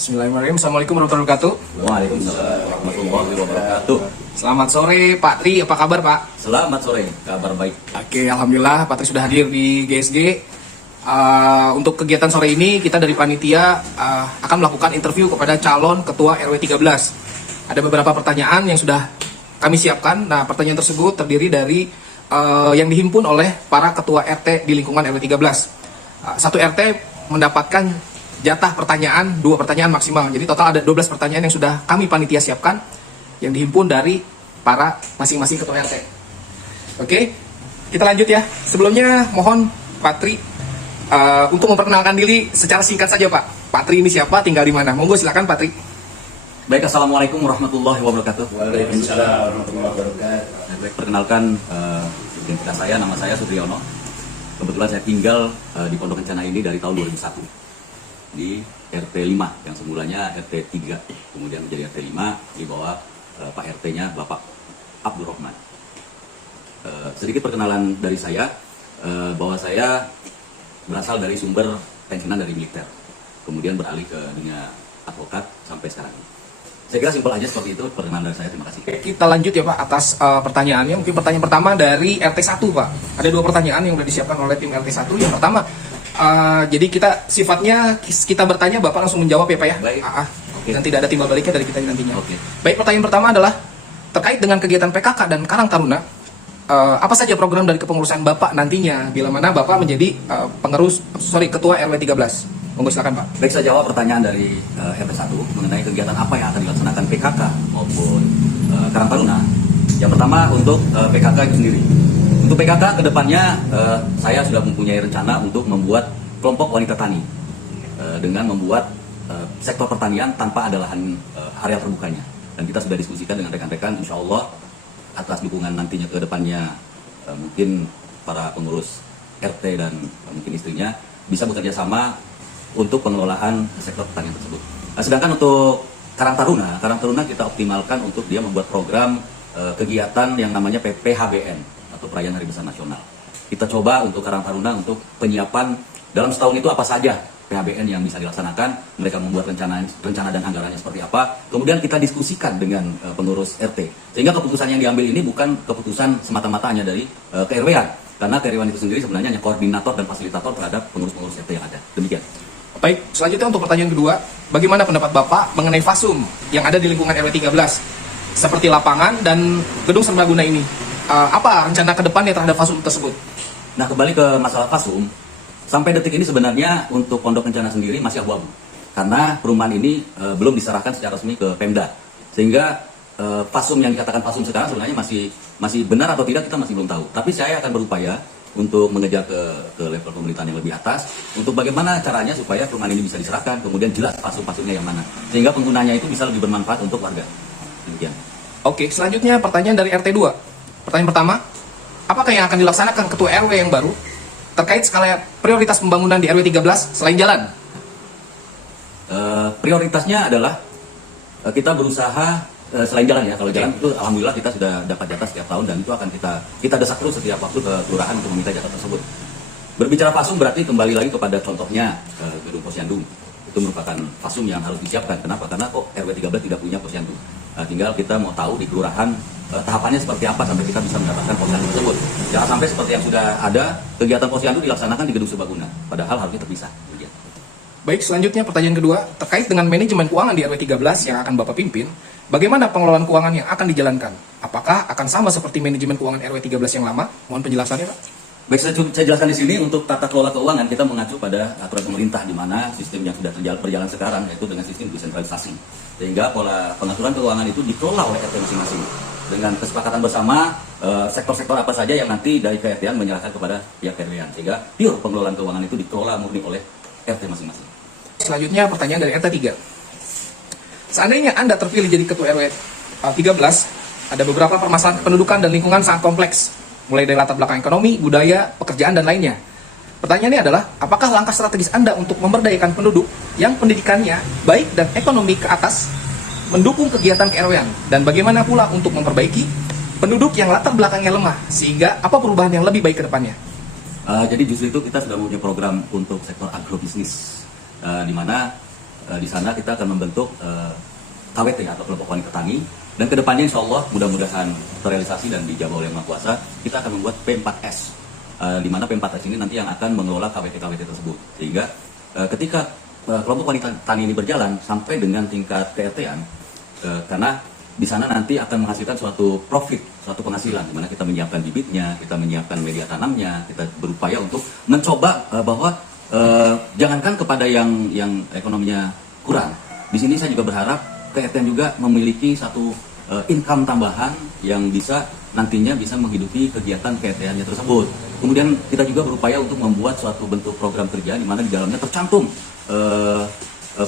Bismillahirrahmanirrahim. Assalamualaikum warahmatullahi wabarakatuh. Waalaikumsalam warahmatullahi wabarakatuh. Selamat sore Pak Tri, apa kabar Pak? Selamat sore, kabar baik. Oke, Alhamdulillah Pak Tri sudah hadir di GSG. Untuk kegiatan sore ini kita dari panitia akan melakukan interview kepada calon ketua RW 13. Ada beberapa pertanyaan yang sudah kami siapkan. Nah, pertanyaan tersebut terdiri dari yang dihimpun oleh para ketua RT di lingkungan RW 13. Satu RT mendapatkan jatah pertanyaan, 2 pertanyaan maksimal. Jadi total ada 12 pertanyaan yang sudah kami panitia siapkan yang dihimpun dari para masing-masing ketua RT. Oke, kita lanjut ya. Sebelumnya mohon Pak Tri untuk memperkenalkan diri secara singkat saja Pak. Pak Tri ini siapa, tinggal di mana? Monggo silakan Pak Tri. Baik, assalamualaikum warahmatullahi wabarakatuh. Waalaikumsalam warahmatullahi wabarakatuh. Baik, perkenalkan identitas saya, nama saya Sutriyono. Kebetulan saya tinggal di Pondok Kencana ini dari tahun 2001 di RT 5 yang semulanya RT 3, kemudian menjadi RT 5 di bawah Pak RT-nya Bapak Abdurrahman. Sedikit perkenalan dari saya, bahwa saya berasal dari sumber pensiunan dari militer, kemudian beralih ke dunia advokat sampai sekarang. Saya kira simpel aja seperti itu perkenalan dari saya. Terima kasih. Kita lanjut ya Pak atas pertanyaannya. Mungkin pertanyaan pertama dari RT 1 Pak. Ada 2 pertanyaan yang sudah disiapkan oleh tim RT 1. Yang pertama, jadi kita sifatnya kita bertanya Bapak langsung menjawab ya Pak ya. Baik. Okay. Dan tidak ada timbal baliknya dari kita nantinya. Oke. Baik, pertanyaan pertama adalah terkait dengan kegiatan PKK dan Karang Taruna. Apa saja program dari kepengurusan Bapak nantinya bila mana Bapak menjadi ketua RW 13? Monggo silakan Pak. Baik, saya jawab pertanyaan dari RT 1 mengenai kegiatan apa yang akan dilaksanakan PKK maupun Karang Taruna. Yang pertama untuk PKK itu sendiri. Untuk PKK kedepannya saya sudah mempunyai rencana untuk membuat kelompok wanita tani dengan membuat sektor pertanian tanpa ada lahan area terbukanya. Dan kita sudah diskusikan dengan rekan-rekan, insya Allah atas dukungan nantinya ke depannya mungkin para pengurus RT dan mungkin istrinya bisa bekerja sama untuk pengelolaan sektor pertanian tersebut. Sedangkan untuk Karang Taruna kita optimalkan untuk dia membuat program kegiatan yang namanya PHBN atau Perayaan Hari Besar Nasional. Kita coba untuk Karang Taruna untuk penyiapan dalam setahun itu apa saja PHBN yang bisa dilaksanakan, mereka membuat rencana dan anggarannya seperti apa, kemudian kita diskusikan dengan pengurus RT. Sehingga keputusan yang diambil ini bukan keputusan semata-mata hanya dari KRW-an, karena KRW-an itu sendiri sebenarnya hanya koordinator dan fasilitator terhadap pengurus-pengurus RT yang ada. Demikian. Baik, selanjutnya untuk pertanyaan kedua, bagaimana pendapat Bapak mengenai Fasum yang ada di lingkungan RW 13 seperti lapangan dan gedung serbaguna ini? Apa rencana ke depannya terhadap Fasum tersebut? Nah, kembali ke masalah Fasum, sampai detik ini sebenarnya untuk Pondok Kencana sendiri masih abu-abu. Karena perumahan ini belum diserahkan secara resmi ke Pemda. Sehingga Fasum yang dikatakan Fasum sekarang sebenarnya masih benar atau tidak kita masih belum tahu. Tapi saya akan berupaya untuk mengejar ke level pemerintahan yang lebih atas untuk bagaimana caranya supaya perumahan ini bisa diserahkan, kemudian jelas Fasum-Fasumnya yang mana. Sehingga penggunanya itu bisa lebih bermanfaat untuk warga. Demikian. Oke, selanjutnya pertanyaan dari RT 2. Pertanyaan pertama, apakah yang akan dilaksanakan ketua RW yang baru terkait skala prioritas pembangunan di RW 13 selain jalan? Prioritasnya adalah kita berusaha selain jalan ya. Kalau jalan itu alhamdulillah kita sudah dapat jatah setiap tahun dan itu akan kita desak terus setiap waktu ke kelurahan untuk meminta jatah tersebut. Berbicara Fasum berarti kembali lagi kepada contohnya gedung posyandu. Itu merupakan Fasum yang harus disiapkan. Kenapa? Karena kok RW 13 tidak punya posyandu. Tinggal kita mau tahu di kelurahan tahapannya seperti apa sampai kita bisa mendapatkan posyandu tersebut. Jangan sampai seperti yang sudah ada kegiatan posyandu dilaksanakan di gedung serbaguna, padahal harusnya terpisah. Baik, selanjutnya pertanyaan kedua terkait dengan manajemen keuangan di RW 13 yang akan Bapak pimpin. Bagaimana pengelolaan keuangan yang akan dijalankan? Apakah akan sama seperti manajemen keuangan RW 13 yang lama? Mohon penjelasannya Pak. Baik, saya jelaskan di sini untuk tata kelola keuangan kita mengacu pada aturan pemerintah di mana sistem yang sudah berjalan sekarang yaitu dengan sistem desentralisasi. Sehingga pola pengaturan keuangan itu dikelola oleh RT masing-masing dengan kesepakatan bersama sektor-sektor apa saja yang nanti dari KRT menyerahkan kepada pihak KRW-an. Sehingga pure pengelolaan keuangan itu dikelola murni oleh RT masing-masing. Selanjutnya pertanyaan dari RT 3. Seandainya Anda terpilih jadi ketua RW 13, ada beberapa permasalahan pendudukan dan lingkungan sangat kompleks, mulai dari latar belakang ekonomi, budaya, pekerjaan, dan lainnya. Pertanyaannya adalah, apakah langkah strategis Anda untuk memberdayakan penduduk yang pendidikannya baik dan ekonomi ke atas mendukung kegiatan KRW-an? Dan bagaimana pula untuk memperbaiki penduduk yang latar belakangnya lemah, sehingga apa perubahan yang lebih baik ke depannya? Jadi justru itu kita sudah punya program untuk sektor agrobisnis, di mana di sana kita akan membentuk KWT atau kelompok wanita tani, dan kedepannya insya Allah mudah-mudahan terrealisasi dan dijawab oleh Yang Maha Kuasa, kita akan membuat P4S, di mana P4S ini nanti yang akan mengelola KWT-KWT tersebut, sehingga ketika kelompok wanita tani ini berjalan sampai dengan tingkat PRT-an, karena di sana nanti akan menghasilkan suatu profit, suatu penghasilan, di mana kita menyiapkan bibitnya, kita menyiapkan media tanamnya, kita berupaya untuk mencoba bahwa jangankan kepada yang ekonominya kurang, di sini saya juga berharap KRT juga memiliki satu income tambahan yang bisa nantinya bisa menghidupi kegiatan KRT-nya tersebut. Kemudian kita juga berupaya untuk membuat suatu bentuk program kerja di mana di dalamnya tercantum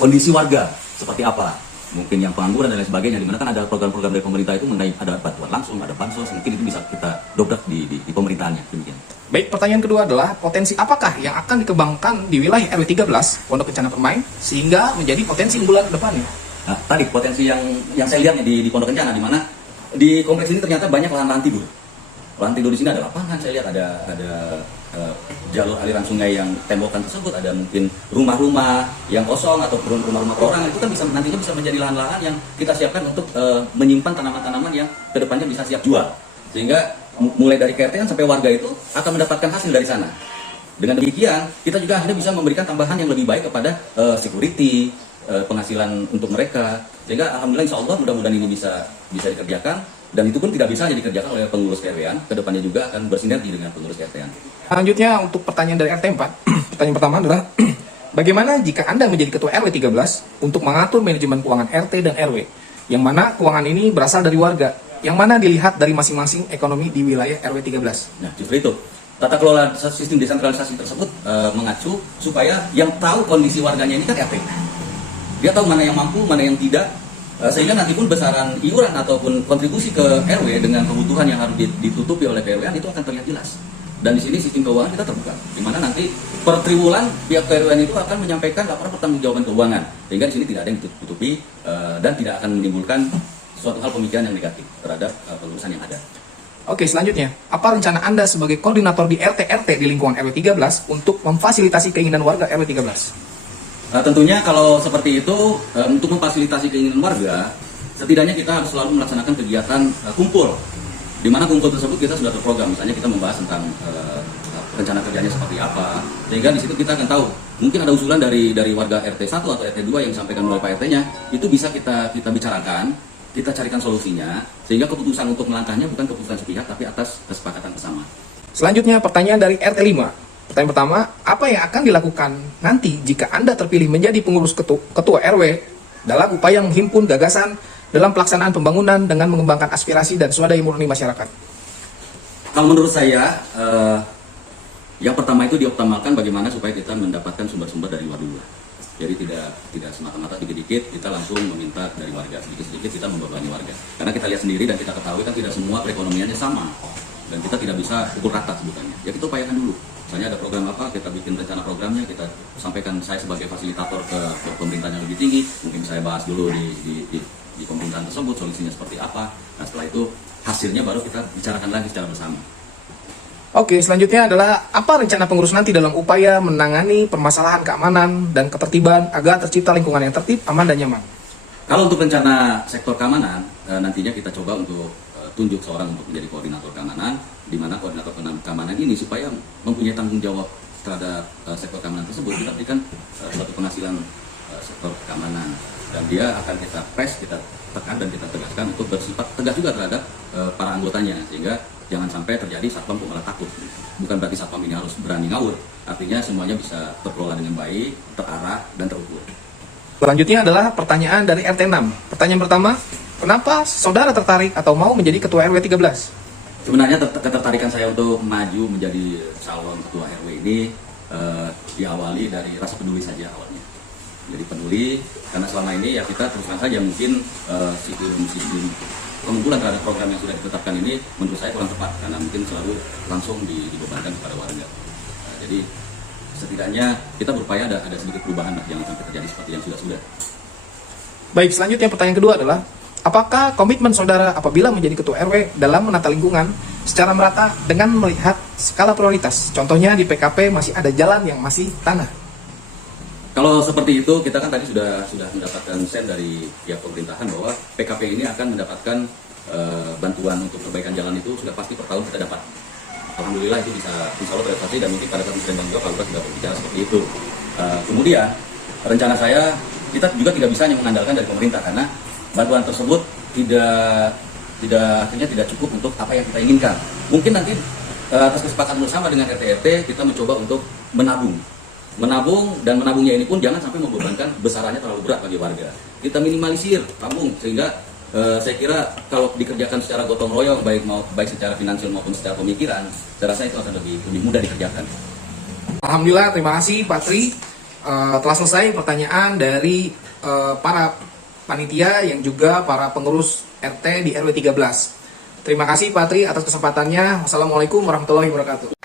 kondisi warga seperti apa, mungkin yang pengangguran dan lain sebagainya, di mana kan ada program-program dari pemerintah itu mengenai ada bantuan langsung, ada bansos, mungkin itu bisa kita dobrak di pemerintahannya, demikian. Baik, pertanyaan kedua adalah potensi apakah yang akan dikembangkan di wilayah RW 13 Pondok Kencana Permai sehingga menjadi potensi unggulan ke depannya? Nah, tadi potensi yang saya lihat nih di Pondok Kencana, di mana di kompleks ini ternyata banyak lahan-lahan tidur. Lahan tidur di sini ada lapangan, saya lihat ada jalur aliran sungai yang tembokan tersebut, ada mungkin rumah-rumah yang kosong ataupun rumah-rumah perorangan, itu kan nantinya bisa menjadi lahan-lahan yang kita siapkan untuk menyimpan tanaman-tanaman yang kedepannya bisa siap jual. Sehingga mulai dari KRT sampai warga itu akan mendapatkan hasil dari sana. Dengan demikian, kita juga akhirnya bisa memberikan tambahan yang lebih baik kepada security, penghasilan untuk mereka, sehingga alhamdulillah insya Allah mudah-mudahan ini bisa dikerjakan, dan itu pun tidak bisa hanya dikerjakan oleh pengurus KRW-an, kedepannya juga akan bersinergi dengan pengurus KRT-an. Selanjutnya untuk pertanyaan dari RT 4, pertanyaan pertama adalah bagaimana jika Anda menjadi ketua RW 13 untuk mengatur manajemen keuangan RT dan RW, yang mana keuangan ini berasal dari warga, yang mana dilihat dari masing-masing ekonomi di wilayah RW 13. Nah, justru itu tata kelola sistem desentralisasi tersebut mengacu supaya yang tahu kondisi warganya ini kan RT. Dia tahu mana yang mampu, mana yang tidak, sehingga nanti pun besaran iuran ataupun kontribusi ke RW dengan kebutuhan yang harus ditutupi oleh KRW-an itu akan terlihat jelas. Dan di sini sistem keuangan kita terbuka, di mana nanti per triwulan pihak KRW-an itu akan menyampaikan laporan pertanggungjawaban keuangan, sehingga di sini tidak ada yang ditutupi dan tidak akan menimbulkan suatu hal pemikiran yang negatif terhadap pengurusan yang ada. Oke, selanjutnya, apa rencana Anda sebagai koordinator di RT-RT di lingkungan RW 13 untuk memfasilitasi keinginan warga RW 13? Tentunya kalau seperti itu, untuk memfasilitasi keinginan warga, setidaknya kita harus selalu melaksanakan kegiatan kumpul, di mana kumpul tersebut kita sudah terprogram. Misalnya kita membahas tentang rencana kerjanya seperti apa, sehingga di situ kita akan tahu mungkin ada usulan dari warga RT 1 atau RT 2 yang disampaikan oleh Pak RT-nya, itu bisa kita bicarakan, kita carikan solusinya, sehingga keputusan untuk melangkahnya bukan keputusan sepihak tapi atas kesepakatan bersama. Selanjutnya pertanyaan dari RT 5. Pertanyaan pertama, apa yang akan dilakukan nanti jika Anda terpilih menjadi pengurus ketua RW dalam upaya menghimpun gagasan dalam pelaksanaan pembangunan dengan mengembangkan aspirasi dan swadaya murni masyarakat? Kalau menurut saya, yang pertama itu dioptimalkan bagaimana supaya kita mendapatkan sumber-sumber dari luar dulu. Jadi tidak semata-mata dikit-dikit kita langsung meminta dari warga, sedikit-sedikit kita membebani warga. Karena kita lihat sendiri dan kita ketahui kan tidak semua perekonomiannya sama, dan kita tidak bisa pukul rata sebutannya. Ya kita upayakan dulu. Misalnya ada program apa, kita bikin rencana programnya, kita sampaikan saya sebagai fasilitator ke pemerintahan yang lebih tinggi, mungkin saya bahas dulu di pemerintahan tersebut, solusinya seperti apa. Nah setelah itu hasilnya baru kita bicarakan lagi secara bersama. Oke, selanjutnya adalah apa rencana pengurus nanti dalam upaya menangani permasalahan keamanan dan ketertiban agar tercipta lingkungan yang tertib, aman, dan nyaman? Kalau untuk rencana sektor keamanan, nantinya kita coba untuk tunjuk seorang untuk menjadi koordinator keamanan, di mana koordinator keamanan ini supaya mempunyai tanggung jawab terhadap sektor keamanan tersebut, kita berikan suatu penghasilan sektor keamanan, dan dia akan kita press, kita tekan dan kita tegaskan untuk bersifat tegas juga terhadap para anggotanya, sehingga jangan sampai terjadi satpam kok malah takut. Bukan berarti satpam ini harus berani ngawur, artinya semuanya bisa terkelola dengan baik, terarah, dan terukur. Selanjutnya adalah pertanyaan dari RT 6. Pertanyaan pertama, kenapa saudara tertarik atau mau menjadi ketua RW 13? Sebenarnya ketertarikan saya untuk maju menjadi calon ketua RW ini diawali dari rasa peduli saja awalnya. Jadi peduli karena selama ini ya kita teruskan saja mungkin sistem pengumpulan terhadap program yang sudah ditetapkan ini menurut saya kurang tepat karena mungkin selalu langsung dibebankan kepada warga. Jadi setidaknya kita berupaya ada sedikit perubahan lah, jangan sampai terjadi seperti yang sudah. Baik, selanjutnya pertanyaan kedua adalah apakah komitmen saudara apabila menjadi ketua RW dalam menata lingkungan secara merata dengan melihat skala prioritas? Contohnya di PKP masih ada jalan yang masih tanah. Kalau seperti itu, kita kan tadi sudah mendapatkan sen dari pihak pemerintahan bahwa PKP ini akan mendapatkan bantuan untuk perbaikan jalan itu sudah pasti per tahun kita dapat. Alhamdulillah itu bisa insya Allah terrealisasi dan mungkin pada saat musrembang juga Pak Lurah sudah berbicara seperti itu. Kemudian rencana saya kita juga tidak bisa hanya mengandalkan dari pemerintah karena bantuan tersebut akhirnya tidak cukup untuk apa yang kita inginkan. Mungkin nanti atas kesepakatan bersama dengan RT-RT kita mencoba untuk menabung dan menabungnya ini pun jangan sampai membebankan besarannya terlalu berat bagi warga. Kita minimalisir tabung sehingga saya kira kalau dikerjakan secara gotong royong baik secara finansial maupun secara pemikiran, saya rasa itu akan lebih mudah dikerjakan. Alhamdulillah, terima kasih Pak Tri. Telah selesai pertanyaan dari para panitia yang juga para pengurus RT di RW 13. Terima kasih Pak Tri atas kesempatannya. Wassalamualaikum warahmatullahi wabarakatuh.